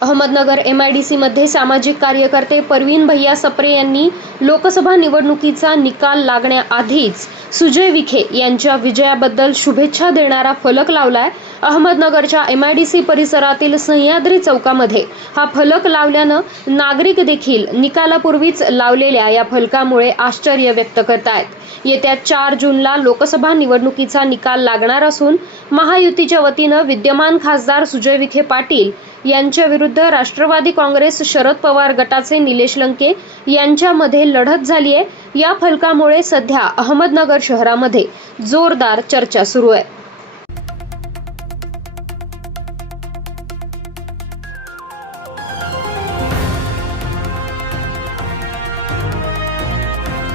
Ahmednagar MIDC मध्ये सामाजिक कार्यकर्ते परवीन भैया सप्रे यांनी लोकसभा निवडणुकीचा निकाल लागण्याआधीच सुजय विखे यांच्या विजयाबद्दल शुभेच्छा देणारा फलक लावलाय. अहमदनगरच्या एमआयडीसी परिसरातील सह्याद्री चौकामध्ये हा फलक लावल्यानं नागरिक देखील निकालापूर्वीच लावलेल्या या फलकामुळे आश्चर्य व्यक्त करतायत. येत्या चार जूनला लोकसभा निवडणुकीचा निकाल लागणार असून महायुतीच्या वतीनं विद्यमान खासदार सुजय विखे पाटील यांच्या विरुद्ध विरुद्ध राष्ट्रवादी काँग्रेस शरद पवार गटाचे निलेश लंके यांच्यामध्ये लढत झाली आहे या फलकामुळे सध्या अहमदनगर शहरामध्ये जोरदार चर्चा सुरू आहे.